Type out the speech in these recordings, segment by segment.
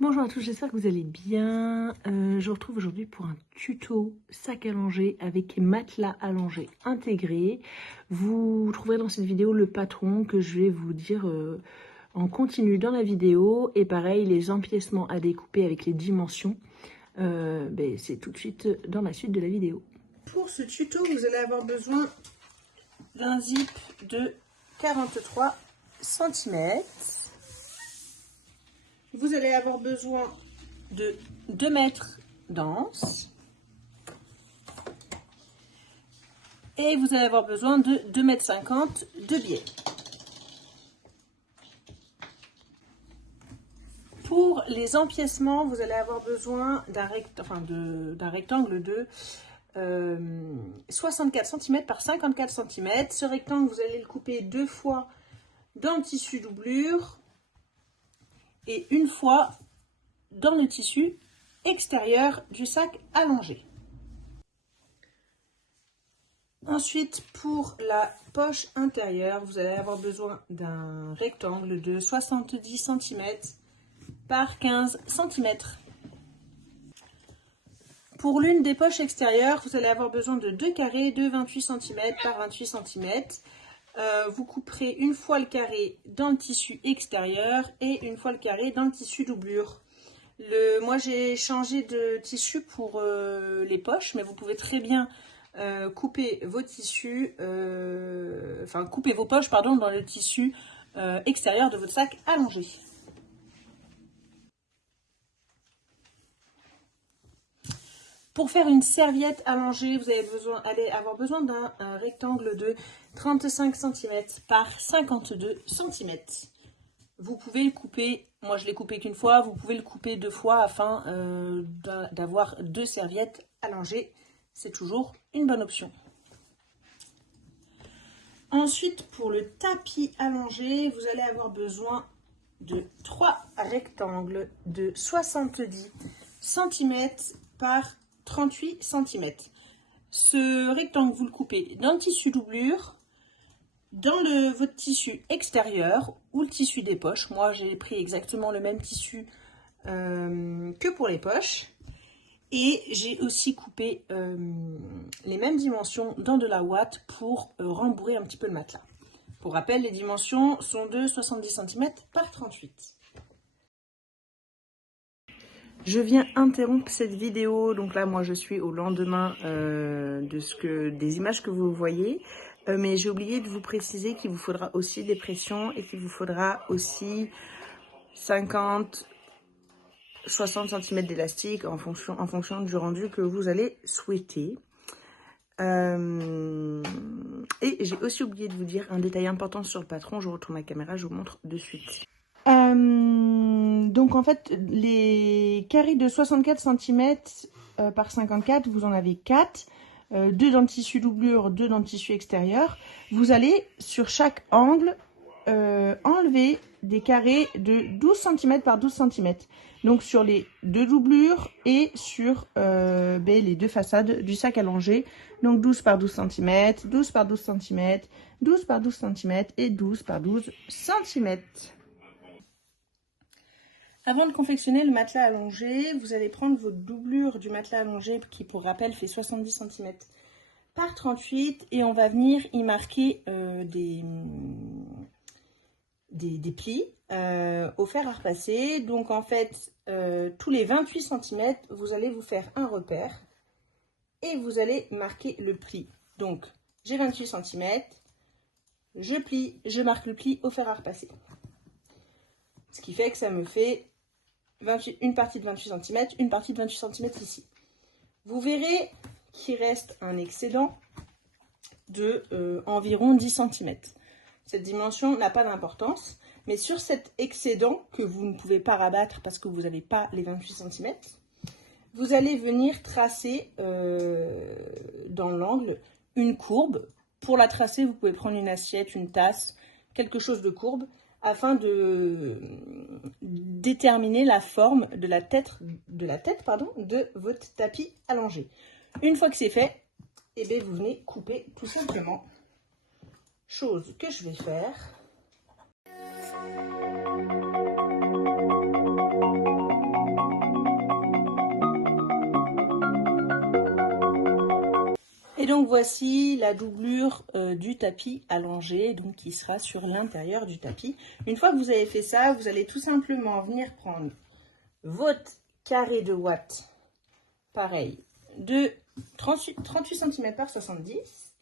Bonjour à tous, j'espère que vous allez bien. Je vous retrouve aujourd'hui pour un tuto sac à langer avec matelas allongé intégré. Vous trouverez dans cette vidéo le patron que je vais vous dire en continu dans la vidéo. Et pareil, les empiècements à découper avec les dimensions. C'est tout de suite dans la suite de la vidéo. Pour ce tuto, vous allez avoir besoin d'un zip de 43 cm. Vous allez avoir besoin de 2 mètres d'anse et vous allez avoir besoin de 2,50 m de biais. Pour les empiècements, vous allez avoir besoin d'un rectangle de 64 cm par 54 cm. Ce rectangle, vous allez le couper 2 fois dans le tissu doublure et une fois dans le tissu extérieur du sac allongé. Ensuite, pour la poche intérieure, vous allez avoir besoin d'un rectangle de 70 cm par 15 cm. Pour l'une des poches extérieures, vous allez avoir besoin de 2 carrés de 28 cm par 28 cm. Vous couperez une fois le carré dans le tissu extérieur et une fois le carré dans le tissu doublure. Moi j'ai changé de tissu pour les poches, mais vous pouvez très bien couper vos tissus, couper vos poches dans le tissu extérieur de votre sac allongé. Pour faire une serviette allongée, vous allez avoir besoin d'un rectangle de 35 cm par 52 cm. Vous pouvez le couper, moi je l'ai coupé qu'une fois, vous pouvez le couper 2 fois afin d'avoir 2 serviettes allongées. C'est toujours une bonne option. Ensuite, pour le tapis allongé, vous allez avoir besoin de 3 rectangles de 70 cm par 38 cm. Ce rectangle, vous le coupez dans le tissu doublure, dans votre tissu extérieur ou le tissu des poches. Moi, j'ai pris exactement le même tissu que pour les poches. Et j'ai aussi coupé les mêmes dimensions dans de la ouate pour rembourrer un petit peu le matelas. Pour rappel, les dimensions sont de 70 cm par 38 cm. Je viens interrompre cette vidéo, donc là moi je suis au lendemain des images que vous voyez, mais j'ai oublié de vous préciser qu'il vous faudra aussi des pressions et qu'il vous faudra aussi 50-60 cm d'élastique en fonction du rendu que vous allez souhaiter. Et j'ai aussi oublié de vous dire un détail important sur le patron, je retourne la caméra, je vous montre de suite. Donc en fait, les carrés de 64 cm par 54, vous en avez 4. 2 dans le tissu doublure, 2 dans le tissu extérieur. Vous allez, sur chaque angle, enlever des carrés de 12 cm par 12 cm. Donc sur les 2 doublures et sur les 2 façades du sac allongé. Donc 12 par 12 cm, 12 par 12 cm, 12 par 12 cm et 12 par 12 cm. Avant de confectionner le matelas allongé, vous allez prendre votre doublure du matelas allongé qui, pour rappel, fait 70 cm par 38 et on va venir y marquer des plis au fer à repasser. Donc en fait, tous les 28 cm, vous allez vous faire un repère et vous allez marquer le pli. Donc j'ai 28 cm, je plie, je marque le pli au fer à repasser. Ce qui fait que ça me fait une partie de 28 cm, une partie de 28 cm ici. Vous verrez qu'il reste un excédent de environ 10 cm. Cette dimension n'a pas d'importance, mais sur cet excédent que vous ne pouvez pas rabattre parce que vous n'avez pas les 28 cm, vous allez venir tracer dans l'angle une courbe. Pour la tracer, vous pouvez prendre une assiette, une tasse, quelque chose de courbe, afin de déterminer la forme de la tête de votre tapis allongé. Une fois que c'est fait, vous venez couper tout simplement. Chose que je vais faire. Et donc voici la doublure du tapis allongé, donc qui sera sur l'intérieur du tapis. Une fois que vous avez fait ça, vous allez tout simplement venir prendre votre carré de watts, pareil, de 38 cm par 70.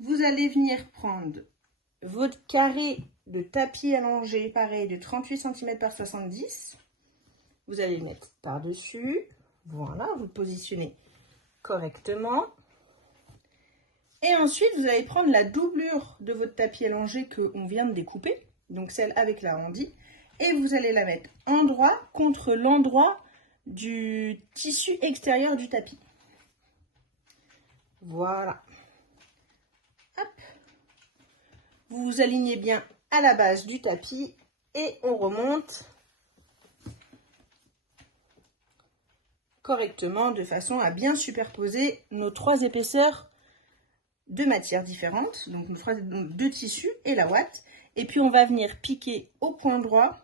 Vous allez venir prendre votre carré de tapis allongé, pareil, de 38 cm par 70. Vous allez le mettre par-dessus. Voilà, vous le positionnez correctement. Et ensuite, vous allez prendre la doublure de votre tapis allongé qu'on vient de découper, donc celle avec l'arrondi, et vous allez la mettre endroit contre l'endroit du tissu extérieur du tapis. Voilà. Hop. Vous vous alignez bien à la base du tapis et on remonte correctement de façon à bien superposer nos 3 épaisseurs de matières différentes, donc nos 2 tissus et la ouate. Et puis on va venir piquer au point droit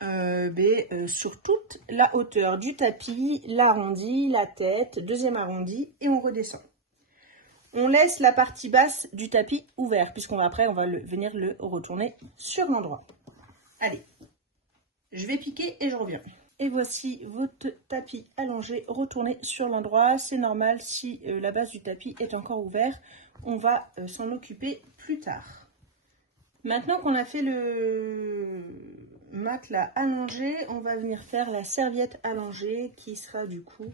sur toute la hauteur du tapis, l'arrondi, la tête, deuxième arrondi, et on redescend. On laisse la partie basse du tapis ouverte, puisqu'on va après, on va venir le retourner sur l'endroit. Allez, je vais piquer et je reviens. Et voici votre tapis allongé retourné sur l'endroit. C'est normal si la base du tapis est encore ouverte. On va s'en occuper plus tard. Maintenant qu'on a fait le matelas allongé, on va venir faire la serviette allongée qui sera du coup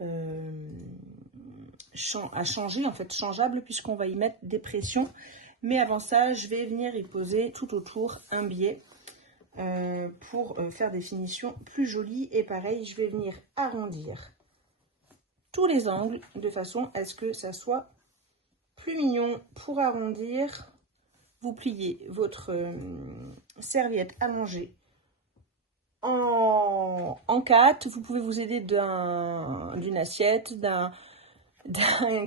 à changer, en fait changeable, puisqu'on va y mettre des pressions. Mais avant ça, je vais venir y poser tout autour un biais. Pour faire des finitions plus jolies. Et pareil, je vais venir arrondir tous les angles de façon à ce que ça soit plus mignon. Pour arrondir, vous pliez votre serviette allongée en 4. Vous pouvez vous aider d'une assiette, d'un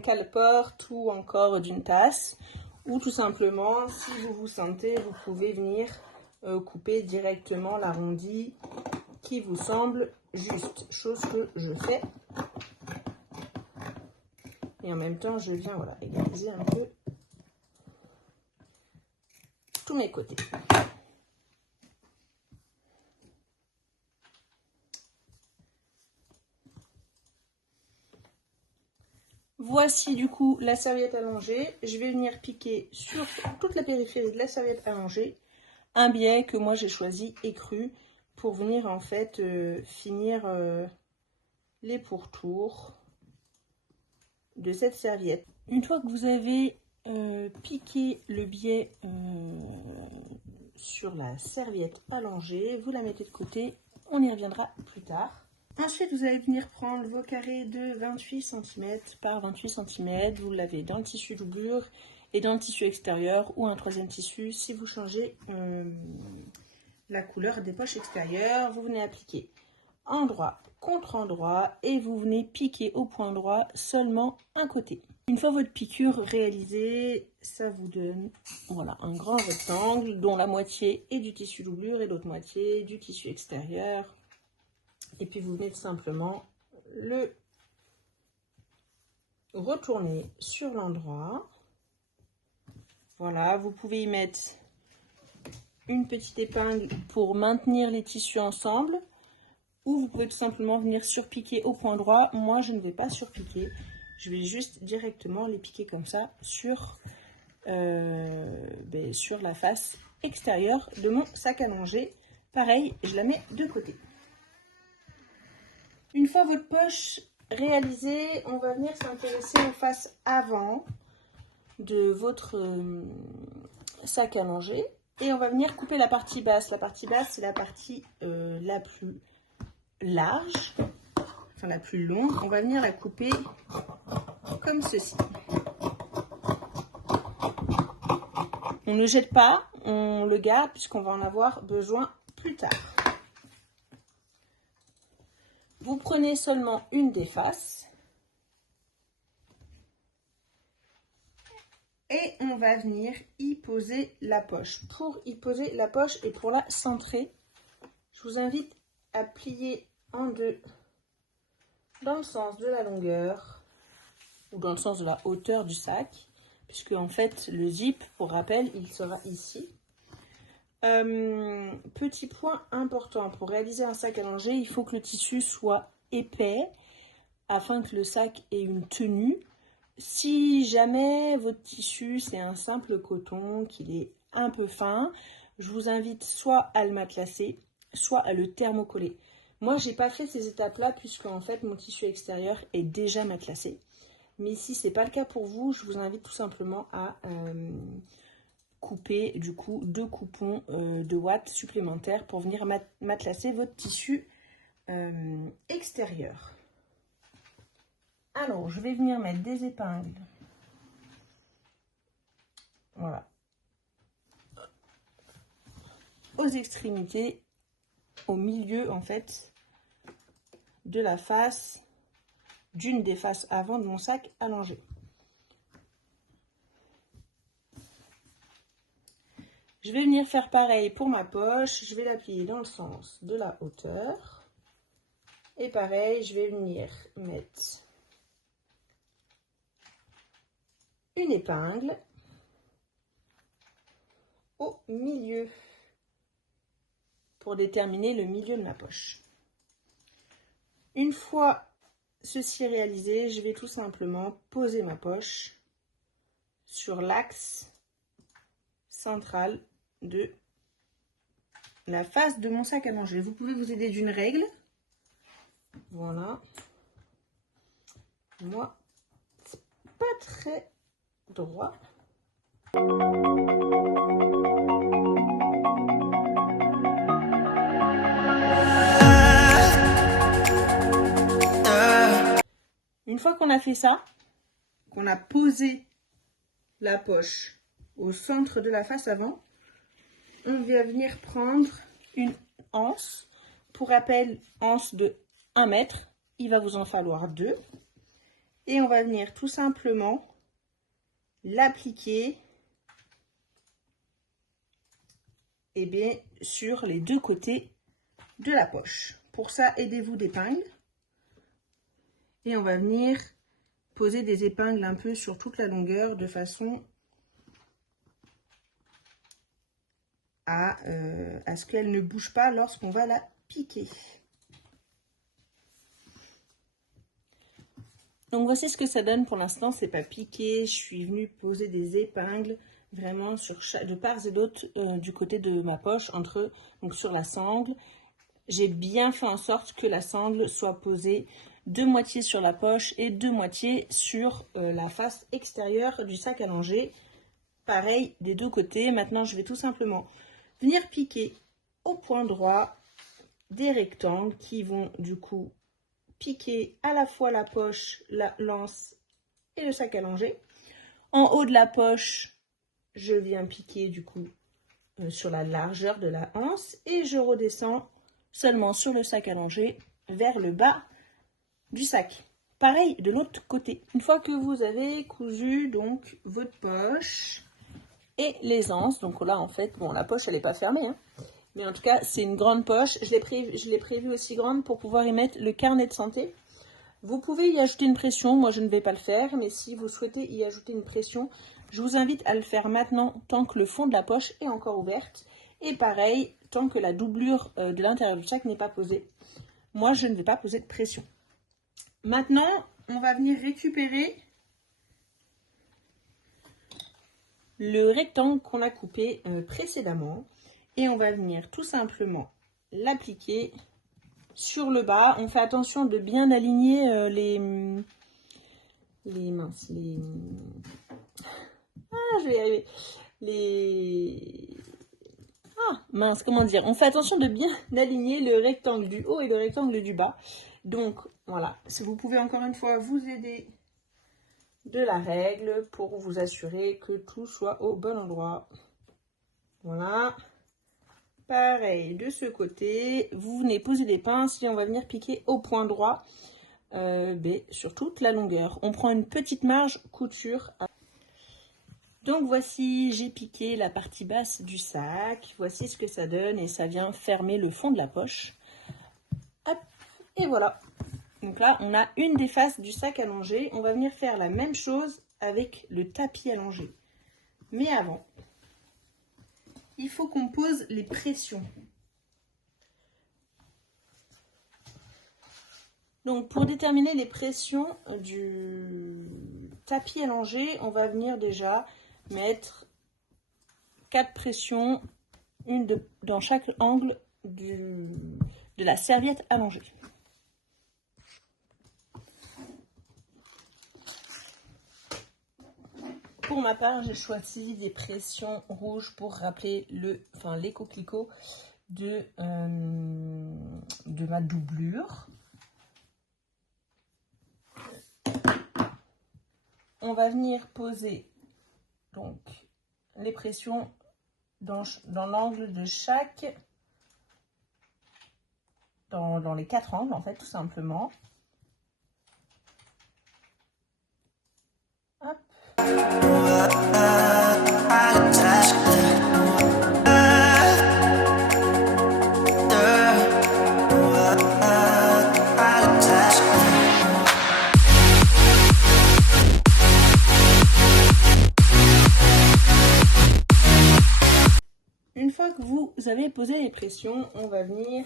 cale-porte ou encore d'une tasse, ou tout simplement, si vous vous sentez, vous pouvez venir couper directement l'arrondi qui vous semble juste, chose que je fais. Et en même temps, je viens égaliser un peu tous mes côtés. Voici du coup la serviette allongée. Je vais venir piquer sur toute la périphérie de la serviette allongée un biais que moi j'ai choisi écru pour venir en fait finir les pourtours de cette serviette. Une fois que vous avez piqué le biais sur la serviette allongée, vous la mettez de côté, on y reviendra plus tard. Ensuite, vous allez venir prendre vos carrés de 28 cm par 28 cm, vous l'avez dans le tissu doublure et dans le tissu extérieur ou un troisième tissu. Si vous changez la couleur des poches extérieures, vous venez appliquer endroit contre endroit et vous venez piquer au point droit seulement un côté. Une fois votre piqûre réalisée, ça vous donne voilà, un grand rectangle dont la moitié est du tissu doublure et l'autre moitié du tissu extérieur. Et puis vous venez simplement le retourner sur l'endroit. Voilà, vous pouvez y mettre une petite épingle pour maintenir les tissus ensemble, ou vous pouvez tout simplement venir surpiquer au point droit. Moi, je ne vais pas surpiquer, je vais juste directement les piquer comme ça sur la face extérieure de mon sac à manger. Pareil, je la mets de côté. Une fois votre poche réalisée, on va venir s'intéresser aux faces avant de votre sac à manger et on va venir couper la partie basse. La partie basse, c'est la partie la plus large, enfin la plus longue. On va venir la couper comme ceci. On ne jette pas, on le garde puisqu'on va en avoir besoin plus tard. Vous prenez seulement une des faces et on va venir y poser la poche. Pour y poser la poche et pour la centrer, je vous invite à plier en deux dans le sens de la longueur ou dans le sens de la hauteur du sac, puisque en fait le zip, pour rappel, il sera ici. Petit point important, pour réaliser un sac allongé, il faut que le tissu soit épais afin que le sac ait une tenue. Si jamais votre tissu c'est un simple coton, qu'il est un peu fin, je vous invite soit à le matelasser, soit à le thermocoller. Moi, j'ai pas fait ces étapes-là puisque en fait mon tissu extérieur est déjà matelassé. Mais si c'est pas le cas pour vous, je vous invite tout simplement à couper du coup 2 coupons de watts supplémentaires pour venir matelasser votre tissu extérieur. Alors, je vais venir mettre des épingles. Voilà. Aux extrémités, au milieu en fait de la face, d'une des faces avant de mon sac allongé. Je vais venir faire pareil pour ma poche. Je vais la plier dans le sens de la hauteur. Et pareil, je vais venir mettre une épingle au milieu pour déterminer le milieu de ma poche. Une fois ceci réalisé, je vais tout simplement poser ma poche sur l'axe central de la face de mon sac à manger. Vous pouvez vous aider d'une règle. Voilà. Moi, c'est pas très droit. Une fois qu'on a fait ça, qu'on a posé la poche au centre de la face avant, on va venir prendre une anse. Pour rappel, anse de 1 mètre, il va vous en falloir 2. Et on va venir tout simplement l'appliquer sur les 2 côtés de la poche. Pour ça, aidez-vous d'épingles. Et on va venir poser des épingles un peu sur toute la longueur de façon à ce qu'elle ne bouge pas lorsqu'on va la piquer. Donc voici ce que ça donne pour l'instant, c'est pas piqué. Je suis venue poser des épingles vraiment de part et d'autre du côté de ma poche, donc sur la sangle. J'ai bien fait en sorte que la sangle soit posée de moitié sur la poche et de moitié sur la face extérieure du sac à langer. Pareil des 2 côtés. Maintenant, je vais tout simplement venir piquer au point droit des rectangles qui vont du coup piquer à la fois la poche, la lance et le sac à langer. En haut de la poche, je viens piquer du coup sur la largeur de la anse et je redescends seulement sur le sac à langer vers le bas du sac. Pareil de l'autre côté. Une fois que vous avez cousu donc votre poche et les anses, donc là en fait, bon la poche elle n'est pas fermée, hein, mais en tout cas c'est une grande poche. Je l'ai prévue aussi grande pour pouvoir y mettre le carnet de santé. Vous pouvez y ajouter une pression, moi je ne vais pas le faire, mais si vous souhaitez y ajouter une pression, je vous invite à le faire maintenant tant que le fond de la poche est encore ouverte. Et pareil, tant que la doublure de l'intérieur du sac n'est pas posée. Moi je ne vais pas poser de pression. Maintenant, on va venir récupérer le rectangle qu'on a coupé précédemment. Et on va venir tout simplement l'appliquer sur le bas. On fait attention de bien aligner je vais y arriver. Comment dire? On fait attention de bien aligner le rectangle du haut et le rectangle du bas. Donc, voilà. Si vous pouvez encore une fois vous aider de la règle pour vous assurer que tout soit au bon endroit. Voilà. Pareil de ce côté. Vous venez poser des pinces et on va venir piquer au point droit sur toute la longueur. On prend une petite marge couture. Donc voici, j'ai piqué la partie basse du sac. Voici ce que ça donne et ça vient fermer le fond de la poche. Hop, et voilà. Donc là, on a une des faces du sac allongé. On va venir faire la même chose avec le tapis allongé. Mais avant, il faut qu'on pose les pressions. Donc pour déterminer les pressions du tapis allongé, on va venir déjà mettre 4 pressions, une dans chaque angle de la serviette allongée. Pour ma part, j'ai choisi des pressions rouges pour rappeler les coquelicots de ma doublure. On va venir poser donc les pressions dans l'angle de chaque, dans les 4 angles en fait, tout simplement. Hop. Une fois que vous avez posé les pressions, on va venir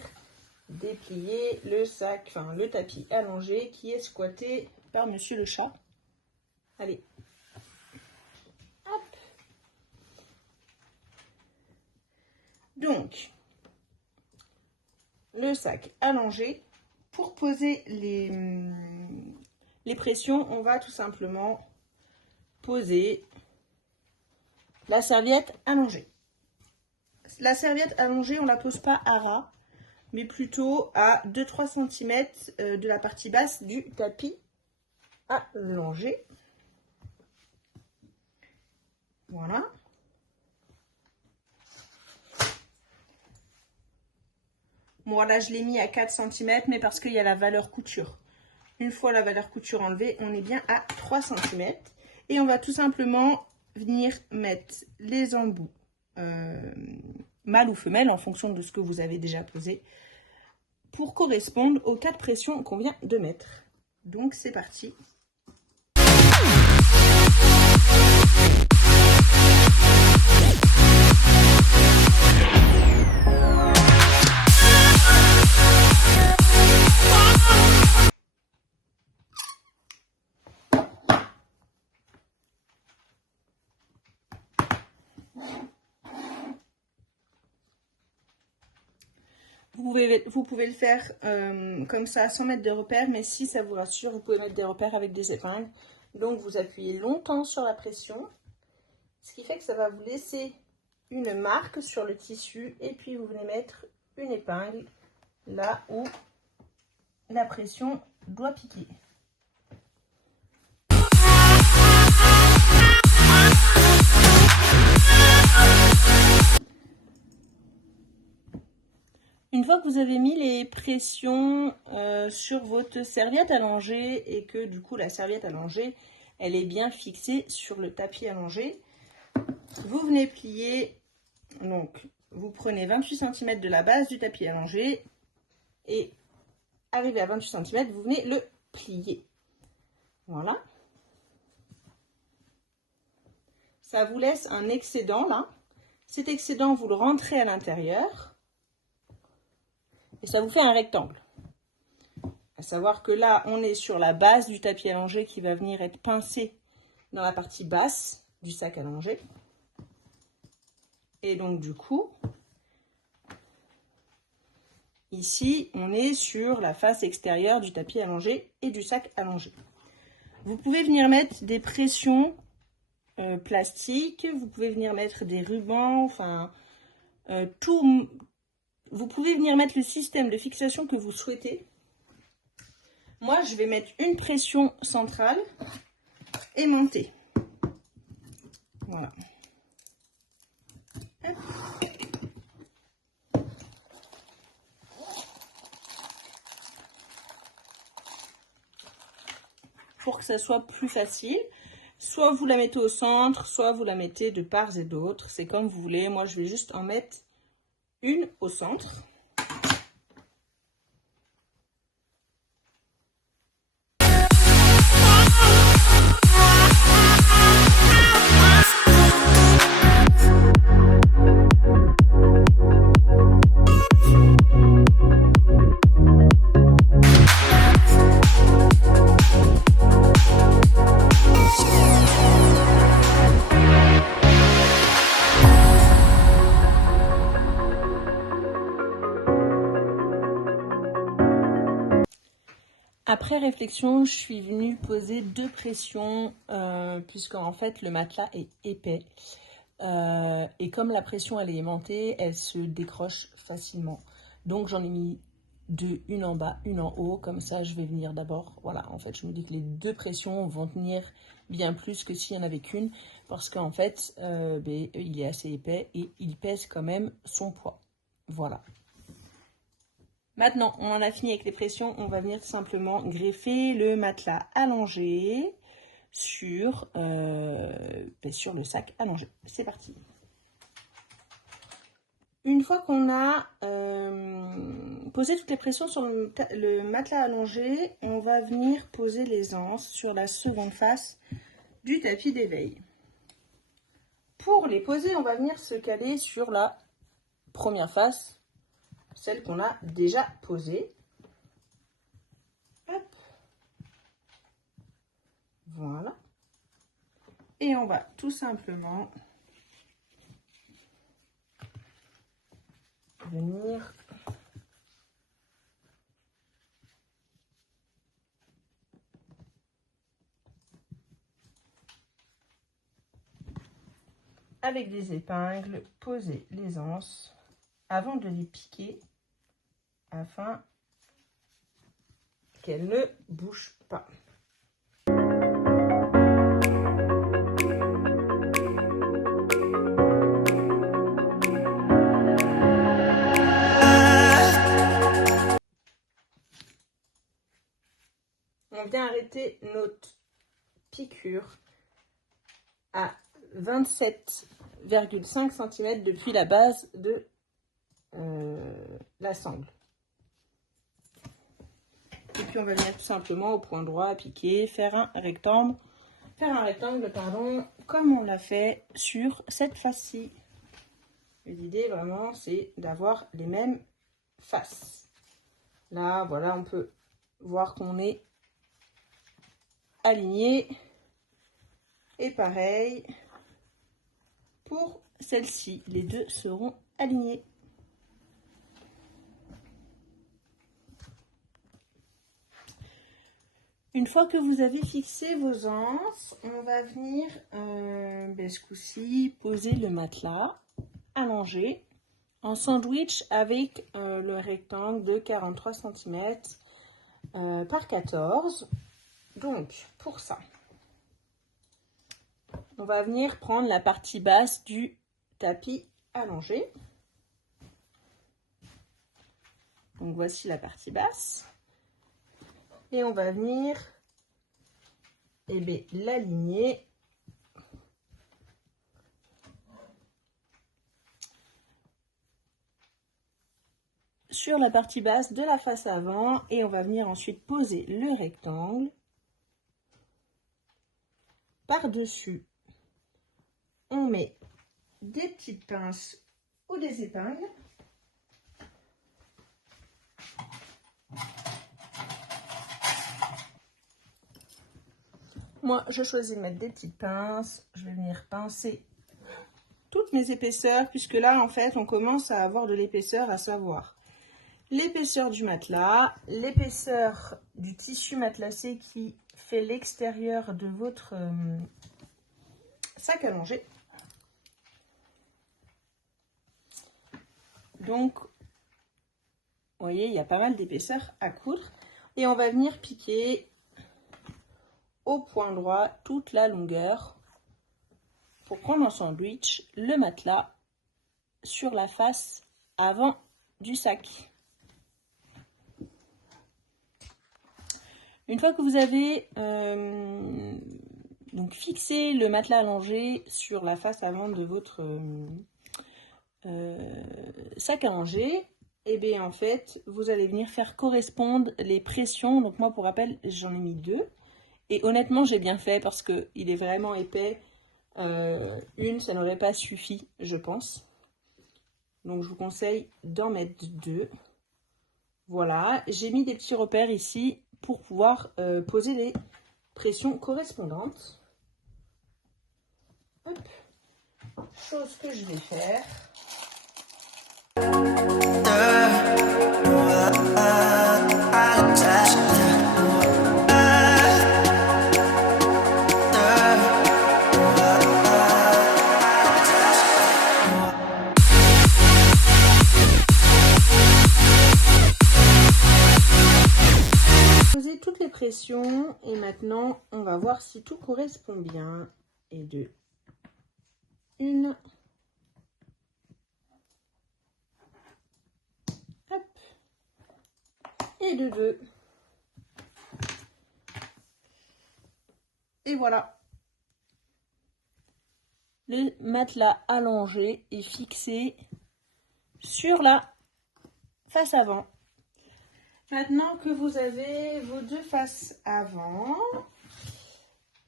déplier le sac, enfin le tapis allongé qui est squatté par Monsieur le chat. Allez. Hop. Donc, le sac allongé. Pour poser les pressions, on va tout simplement poser la serviette allongée. La serviette allongée, on ne la pose pas à ras, mais plutôt à 2-3 cm de la partie basse du tapis allongé. Voilà. Bon, là, je l'ai mis à 4 cm, mais parce qu'il y a la valeur couture. Une fois la valeur couture enlevée, on est bien à 3 cm. Et on va tout simplement venir mettre les embouts mâle ou femelle en fonction de ce que vous avez déjà posé pour correspondre aux 4 pressions qu'on vient de mettre. Donc c'est parti. Vous pouvez le faire comme ça sans mettre de repères, mais si ça vous rassure, vous pouvez mettre des repères avec des épingles. Donc vous appuyez longtemps sur la pression, ce qui fait que ça va vous laisser une marque sur le tissu et puis vous venez mettre une épingle là où la pression doit piquer. Une fois que vous avez mis les pressions sur votre serviette allongée et que du coup la serviette allongée elle est bien fixée sur le tapis allongé, vous venez plier, donc vous prenez 28 cm de la base du tapis allongé et arrivé à 28 cm, vous venez le plier. Voilà. Ça vous laisse un excédent là. Cet excédent, vous le rentrez à l'intérieur. Et ça vous fait un rectangle. À savoir que là, on est sur la base du tapis allongé qui va venir être pincé dans la partie basse du sac allongé. Et donc du coup, ici, on est sur la face extérieure du tapis allongé et du sac allongé. Vous pouvez venir mettre des pressions plastiques, vous pouvez venir mettre des rubans, enfin tout. Vous pouvez venir mettre le système de fixation que vous souhaitez. Moi, je vais mettre une pression centrale aimantée. Voilà. Hop. Pour que ça soit plus facile, soit vous la mettez au centre, soit vous la mettez de part et d'autre. C'est comme vous voulez. Moi, je vais juste en mettre une au centre. Après réflexion, je suis venue poser 2 pressions, puisqu'en fait le matelas est épais. Et comme la pression elle est aimantée, elle se décroche facilement. Donc j'en ai mis 2, une en bas, une en haut, comme ça je vais venir d'abord. Voilà, en fait je me dis que les 2 pressions vont tenir bien plus que s'il n'y en avait qu'une, parce qu'en fait il est assez épais et il pèse quand même son poids. Voilà. Maintenant, on en a fini avec les pressions, on va venir tout simplement greffer le matelas allongé sur le sac allongé. C'est parti. Une fois qu'on a posé toutes les pressions sur le matelas allongé, on va venir poser les anses sur la seconde face du tapis d'éveil. Pour les poser, on va venir se caler sur la première face, celle qu'on a déjà posée. Hop. Voilà. Et on va tout simplement venir avec des épingles poser les anses avant de les piquer afin qu'elles ne bougent pas. On vient arrêter notre piqûre à 27,5 cm depuis la base de la sangle. Et puis on va venir tout simplement au point droit, piquer, faire un rectangle, comme on l'a fait sur cette face-ci. L'idée vraiment c'est d'avoir les mêmes faces. Là voilà, on peut voir qu'on est aligné. Et pareil pour celle-ci, les deux seront alignés. Une fois que vous avez fixé vos anses, on va venir ce coup-ci poser le matelas allongé en sandwich avec le rectangle de 43 cm par 14. Donc pour ça, on va venir prendre la partie basse du tapis allongé. Donc voici la partie basse. Et on va venir l'aligner sur la partie basse de la face avant. Et on va venir ensuite poser le rectangle par-dessus. On met des petites pinces ou des épingles. Moi, je choisis de mettre des petites pinces. Je vais venir pincer toutes mes épaisseurs, puisque là, en fait, on commence à avoir de l'épaisseur, à savoir l'épaisseur du matelas, l'épaisseur du tissu matelassé qui fait l'extérieur de votre sac allongé. Donc, vous voyez, il y a pas mal d'épaisseur à coudre. Et on va venir piquer au point droit toute la longueur pour prendre en sandwich le matelas sur la face avant du sac. Une fois que vous avez donc fixé le matelas allongé sur la face avant de votre sac à manger, et bien en fait vous allez venir faire correspondre les pressions. Donc moi, pour rappel, j'en ai mis 2 et honnêtement j'ai bien fait parce que il est vraiment épais. Une, ça n'aurait pas suffi, je pense, donc je vous conseille d'en mettre 2. Voilà, j'ai mis des petits repères ici pour pouvoir poser les pressions correspondantes. Hop. Chose que je vais faire. pression et maintenant on va voir si tout correspond bien. Et de une. Hop. Et de deux. Et voilà. Le matelas allongé est fixé sur la face avant. Maintenant que vous avez vos deux faces avant,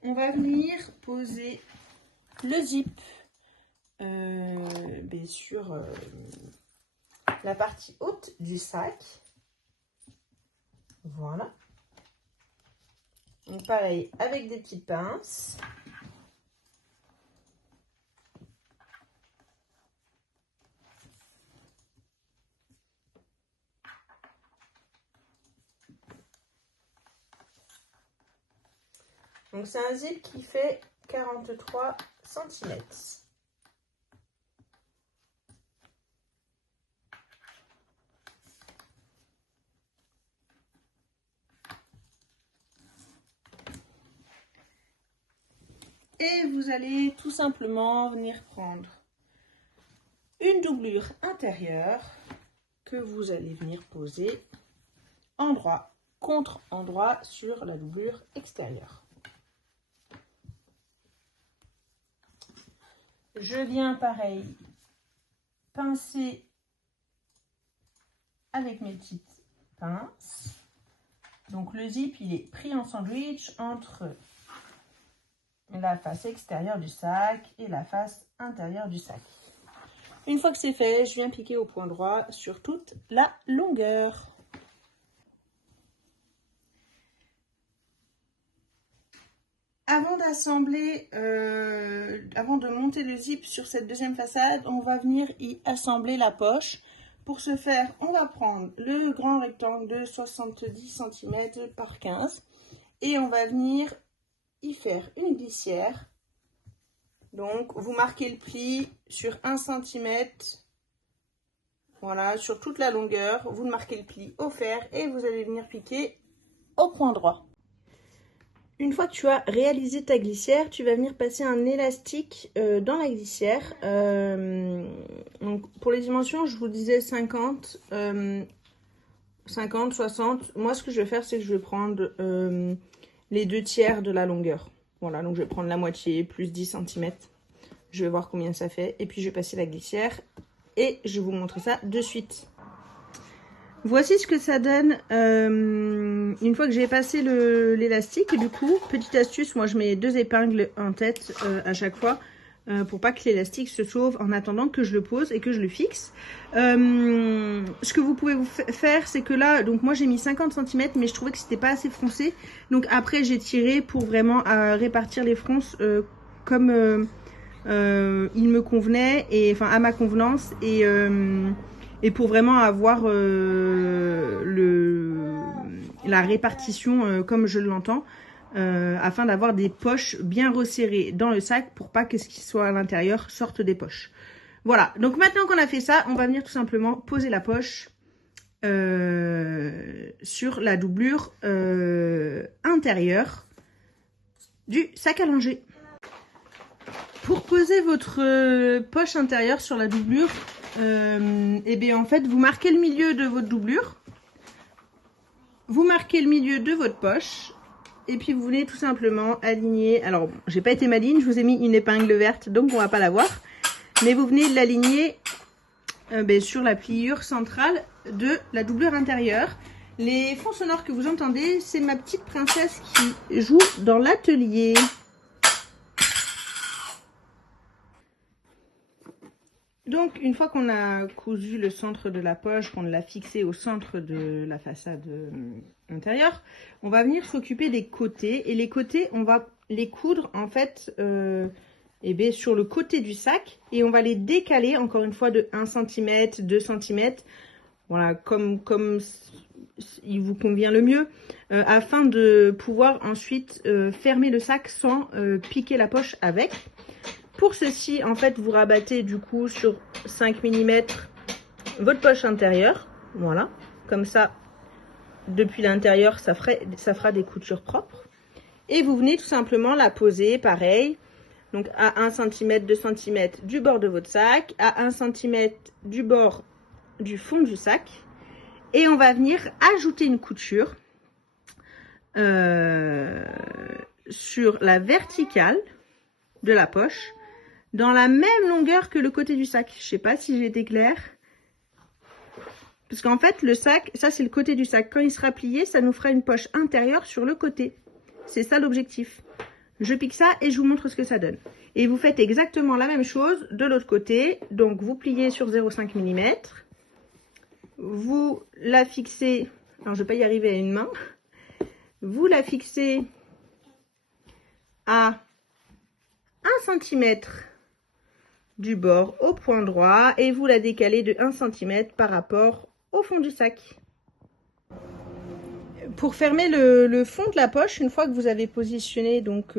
on va venir poser le zip sur la partie haute du sac. Voilà. Donc pareil, avec des petites pinces. Donc c'est un zip qui fait 43 cm. Et vous allez tout simplement venir prendre une doublure intérieure que vous allez venir poser endroit contre endroit sur la doublure extérieure. Je viens pareil pincer avec mes petites pinces. Donc le zip il est pris en sandwich entre la face extérieure du sac et la face intérieure du sac. Une fois que c'est fait, je viens piquer au point droit sur toute la longueur. Avant d'assembler, avant de monter le zip sur cette deuxième façade, on va venir y assembler la poche. Pour ce faire, on va prendre le grand rectangle de 70 cm par 15 et on va venir y faire une glissière. Donc, vous marquez le pli sur 1 cm, voilà, sur toute la longueur. Vous marquez le pli au fer et vous allez venir piquer au point droit. Une fois que tu as réalisé ta glissière, tu vas venir passer un élastique dans la glissière. Donc pour les dimensions, je vous disais 50, 50, 60. Moi, ce que je vais faire, c'est que je vais prendre les 2/3 de la longueur. Voilà, donc je vais prendre la moitié plus 10 cm. Je vais voir combien ça fait. Et puis, je vais passer la glissière et je vais vous montrer ça de suite. Voici ce que ça donne une fois que j'ai passé l'élastique. Et du coup, petite astuce, moi je mets 2 épingles en tête à chaque fois pour pas que l'élastique se sauve en attendant que je le pose et que je le fixe. Ce que vous pouvez faire, c'est que là, donc moi j'ai mis 50 cm, mais je trouvais que c'était pas assez froncé. Donc après j'ai tiré pour vraiment répartir les fronces comme il me convenait, et enfin à ma convenance, et pour vraiment avoir la répartition comme je l'entends, afin d'avoir des poches bien resserrées dans le sac pour pas que ce qui soit à l'intérieur sorte des poches. Voilà, donc maintenant qu'on a fait ça, on va venir tout simplement poser la poche sur la doublure intérieure du sac à langer. Pour poser votre poche intérieure sur la doublure, et bien en fait vous marquez le milieu de votre doublure, vous marquez le milieu de votre poche et puis vous venez tout simplement aligner. Alors bon, j'ai pas été maligne, je vous ai mis une épingle verte donc on va pas la voir, mais vous venez l'aligner sur la pliure centrale de la doublure intérieure. Les fonds sonores que vous entendez, c'est ma petite princesse qui joue dans l'atelier. Donc, une fois qu'on a cousu le centre de la poche, qu'on l'a fixé au centre de la façade intérieure, on va venir s'occuper des côtés. Et les côtés, on va les coudre en fait sur le côté du sac. Et on va les décaler encore une fois de 1 cm, 2 cm. Voilà, comme il vous convient le mieux. Afin de pouvoir ensuite fermer le sac sans piquer la poche avec. Pour ceci, en fait, vous rabattez du coup sur 5 mm votre poche intérieure. Voilà, comme ça, depuis l'intérieur, ça fera des coutures propres. Et vous venez tout simplement la poser, pareil, donc à 1 cm, 2 cm du bord de votre sac, à 1 cm du bord du fond du sac. Et on va venir ajouter une couture sur la verticale de la poche, dans la même longueur que le côté du sac. Je ne sais pas si j'ai été claire. Parce qu'en fait, le sac, ça c'est le côté du sac. Quand il sera plié, ça nous fera une poche intérieure sur le côté. C'est ça l'objectif. Je pique ça et je vous montre ce que ça donne. Et vous faites exactement la même chose de l'autre côté. Donc, vous pliez sur 0,5 mm. Vous la fixez. Alors, je ne vais pas y arriver à une main. Vous la fixez à 1 cm du bord au point droit et vous la décalez de 1 cm par rapport au fond du sac. Pour fermer le fond de la poche, une fois que vous avez positionné donc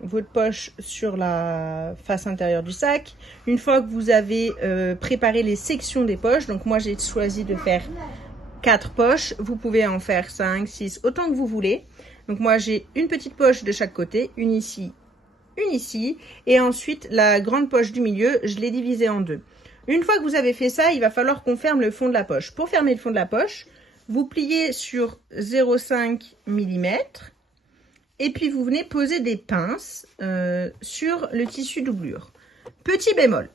votre poche sur la face intérieure du sac, une fois que vous avez préparé les sections des poches, donc moi j'ai choisi de faire 4 poches, vous pouvez en faire 5, 6, autant que vous voulez. Donc moi j'ai une petite poche de chaque côté, une ici, et ensuite la grande poche du milieu, je l'ai divisée en deux. Une fois que vous avez fait ça, il va falloir qu'on ferme le fond de la poche. Pour fermer le fond de la poche, vous pliez sur 0,5 mm et puis vous venez poser des pinces sur le tissu doublure. Petit bémol,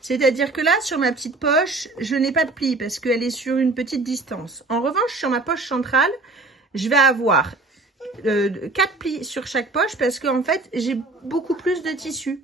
c'est-à-dire que là, sur ma petite poche, je n'ai pas de pli parce qu'elle est sur une petite distance. En revanche, sur ma poche centrale, je vais avoir 4 plis sur chaque poche parce qu'en fait, j'ai beaucoup plus de tissu.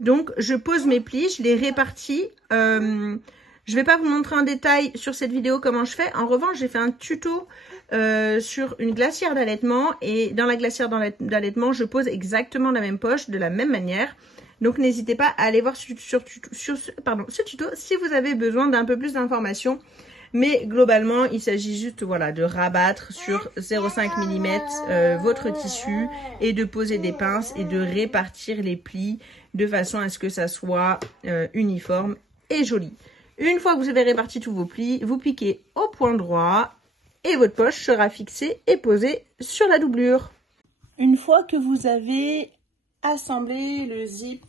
Donc, je pose mes plis, je les répartis. Je ne vais pas vous montrer en détail sur cette vidéo comment je fais. En revanche, j'ai fait un tuto sur une glacière d'allaitement. Et dans la glacière d'allaitement, je pose exactement la même poche de la même manière. Donc, n'hésitez pas à aller voir ce tuto si vous avez besoin d'un peu plus d'informations. Mais globalement, il s'agit juste voilà, de rabattre sur 0,5 mm votre tissu et de poser des pinces et de répartir les plis de façon à ce que ça soit uniforme et joli. Une fois que vous avez réparti tous vos plis, vous piquez au point droit et votre poche sera fixée et posée sur la doublure. Une fois que vous avez assemblé le zip,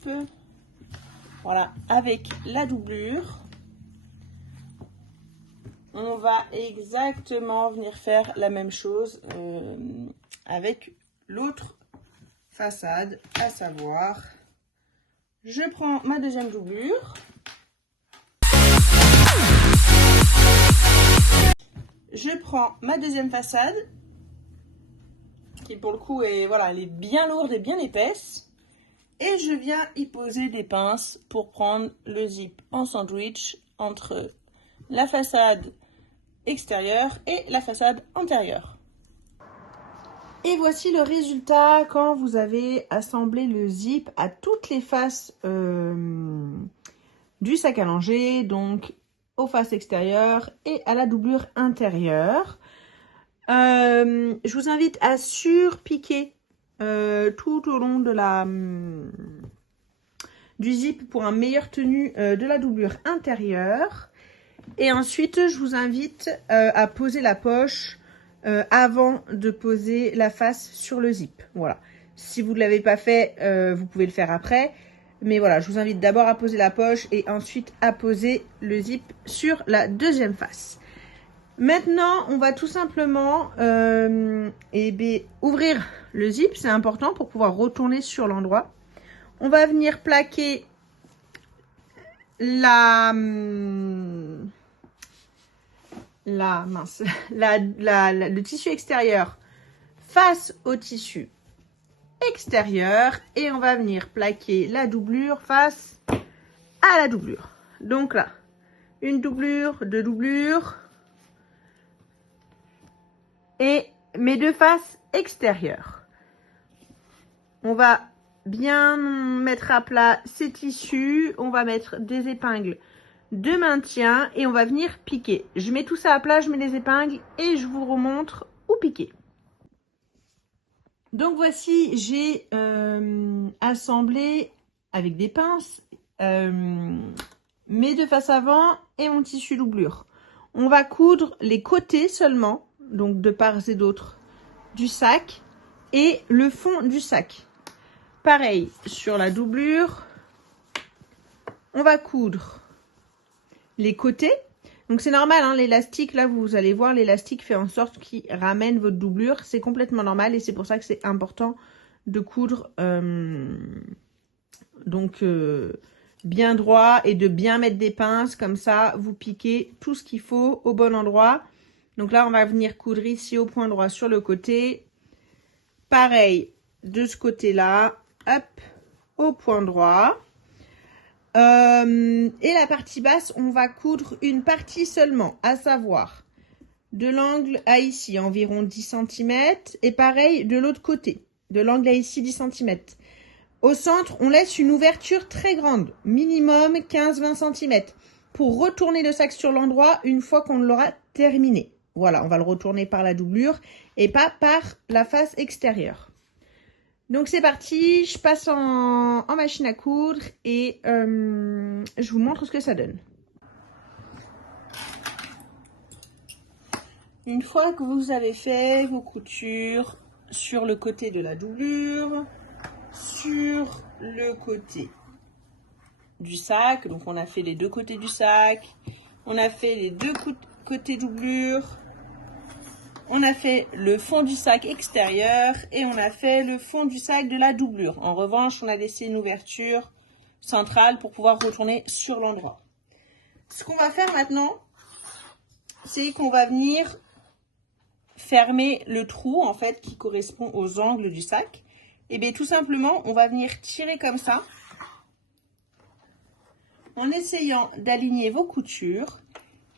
voilà, avec la doublure, on va exactement venir faire la même chose avec l'autre façade, à savoir, je prends ma deuxième doublure, je prends ma deuxième façade, qui pour le coup est, voilà, elle est bien lourde et bien épaisse, et je viens y poser des pinces pour prendre le zip en sandwich entre la façade extérieure et la façade intérieure. Et voici le résultat quand vous avez assemblé le zip à toutes les faces du sac à langer, donc aux faces extérieures et à la doublure intérieure. Je vous invite à surpiquer tout au long de du zip pour un meilleur tenu de la doublure intérieure. Et ensuite, je vous invite à poser la poche avant de poser la face sur le zip. Voilà. Si vous ne l'avez pas fait, vous pouvez le faire après. Mais voilà, je vous invite d'abord à poser la poche et ensuite à poser le zip sur la deuxième face. Maintenant, on va tout simplement ouvrir le zip. C'est important pour pouvoir retourner sur l'endroit. On va venir plaquer le tissu extérieur face au tissu extérieur et on va venir plaquer la doublure face à la doublure. Donc là, une doublure, deux doublures et mes deux faces extérieures. On va bien mettre à plat ces tissus, on va mettre des épingles de maintien et on va venir piquer. Je mets tout ça à plat, je mets les épingles et je vous remontre où piquer. Donc voici, j'ai assemblé avec des pinces mes deux faces avant et mon tissu doublure. On va coudre les côtés seulement, donc de part et d'autre du sac, et le fond du sac. Pareil, sur la doublure, on va coudre les côtés. Donc c'est normal, hein, l'élastique, là vous allez voir, l'élastique fait en sorte qu'il ramène votre doublure. C'est complètement normal et c'est pour ça que c'est important de coudre bien droit et de bien mettre des pinces. Comme ça, vous piquez tout ce qu'il faut au bon endroit. Donc là, on va venir coudre ici au point droit sur le côté. Pareil, de ce côté-là, hop, au point droit. Et la partie basse, on va coudre une partie seulement, à savoir de l'angle à ici, environ 10 cm. Et pareil, de l'autre côté, de l'angle à ici, 10 cm. Au centre, on laisse une ouverture très grande, minimum 15-20 cm, pour retourner le sac sur l'endroit une fois qu'on l'aura terminé. Voilà, on va le retourner par la doublure et pas par la face extérieure. Donc c'est parti, je passe en machine à coudre et je vous montre ce que ça donne. Une fois que vous avez fait vos coutures sur le côté de la doublure, sur le côté du sac, donc on a fait les deux côtés du sac, on a fait les deux côtés doublure, on a fait le fond du sac extérieur et on a fait le fond du sac de la doublure. En revanche, on a laissé une ouverture centrale pour pouvoir retourner sur l'endroit. Ce qu'on va faire maintenant, c'est qu'on va venir fermer le trou en fait qui correspond aux angles du sac. Et bien tout simplement, on va venir tirer comme ça en essayant d'aligner vos coutures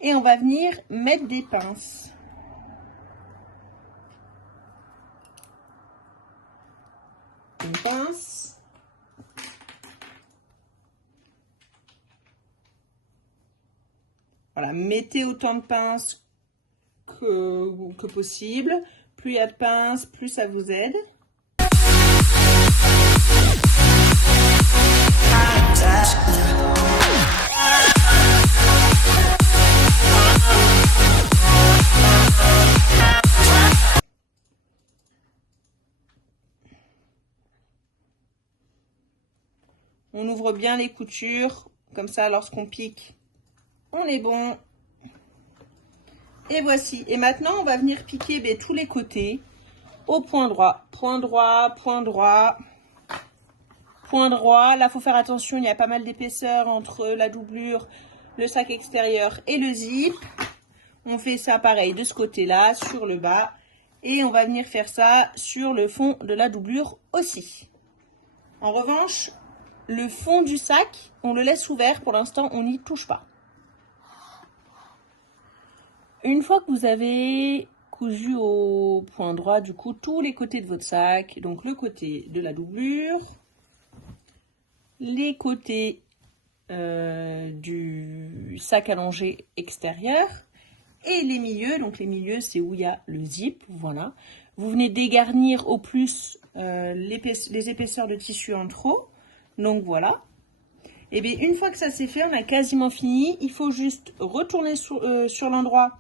et on va venir mettre des pinces. Une pince. Voilà, mettez autant de pinces que possible. Plus il y a de pinces, plus ça vous aide. On ouvre bien les coutures, comme ça lorsqu'on pique, on est bon. Et voici. Et maintenant, on va venir piquer tous les côtés au point droit. Point droit, point droit, point droit. Là, il faut faire attention, il y a pas mal d'épaisseur entre la doublure, le sac extérieur et le zip. On fait ça pareil de ce côté-là, sur le bas. Et on va venir faire ça sur le fond de la doublure aussi. En revanche, le fond du sac, on le laisse ouvert. Pour l'instant, on n'y touche pas. Une fois que vous avez cousu au point droit, du coup, tous les côtés de votre sac, donc le côté de la doublure, les côtés du sac allongé extérieur et les milieux. Donc les milieux, c'est où il y a le zip, voilà. Vous venez dégarnir au plus les épaisseurs de tissu en trop. Donc voilà. Et bien une fois que ça c'est fait, on a quasiment fini. Il faut juste retourner sur l'endroit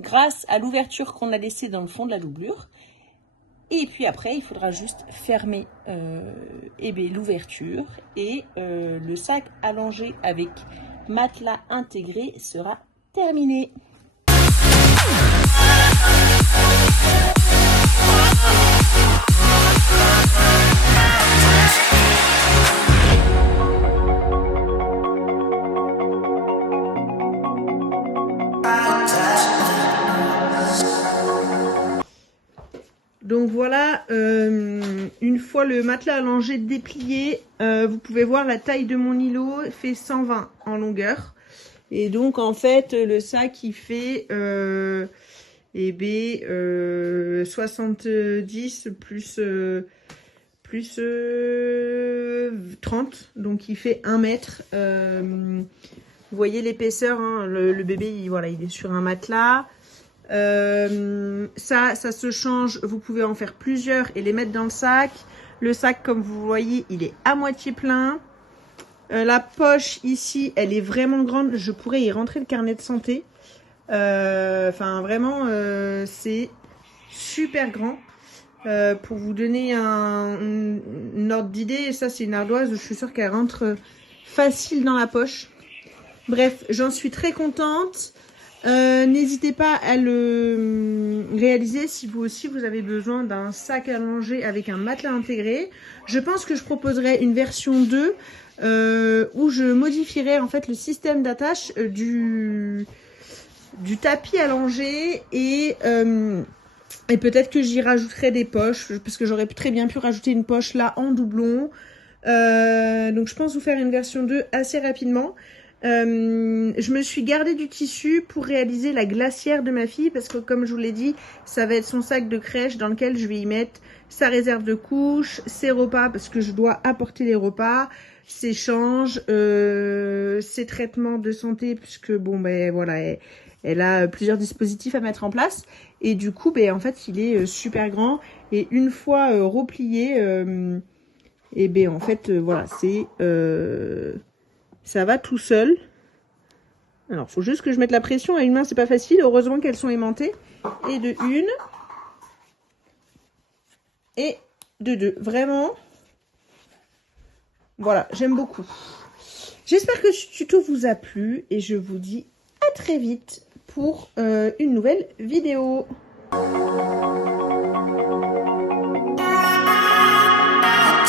grâce à l'ouverture qu'on a laissée dans le fond de la doublure. Et puis après, il faudra juste fermer l'ouverture et le sac allongé avec matelas intégré sera terminé. Donc voilà, une fois le matelas allongé déplié, vous pouvez voir la taille de mon îlot fait 120 en longueur. Et donc en fait le sac il fait 70 plus 30, donc il fait 1 mètre. Vous voyez l'épaisseur, hein, le bébé il est sur un matelas. Ça se change, vous pouvez en faire plusieurs et les mettre dans le sac. Le sac, comme vous voyez, il est à moitié plein. La poche ici, elle est vraiment grande, je pourrais y rentrer le carnet de santé. Enfin, vraiment, c'est super grand. Pour vous donner une ordre d'idée, ça c'est une ardoise, je suis sûre qu'elle rentre facile dans la poche. Bref, j'en suis très contente. N'hésitez pas à le réaliser si vous aussi vous avez besoin d'un sac à langer avec un matelas intégré. Je pense que je proposerai une version 2 où je modifierai en fait le système d'attache du tapis à langer et peut-être que j'y rajouterai des poches parce que j'aurais très bien pu rajouter une poche là en doublon. Donc je pense vous faire une version 2 assez rapidement. Je me suis gardé du tissu pour réaliser la glacière de ma fille parce que comme je vous l'ai dit, ça va être son sac de crèche dans lequel je vais y mettre sa réserve de couches, ses repas parce que je dois apporter les repas, ses changes, ses traitements de santé puisque bon ben voilà, elle a plusieurs dispositifs à mettre en place et du coup ben en fait il est super grand et une fois replié et ben en fait voilà c'est ça va tout seul. Alors, faut juste que je mette la pression. À une main, c'est pas facile. Heureusement qu'elles sont aimantées. Et de une. Et de deux. Vraiment. Voilà, j'aime beaucoup. J'espère que ce tuto vous a plu. Et je vous dis à très vite pour une nouvelle vidéo.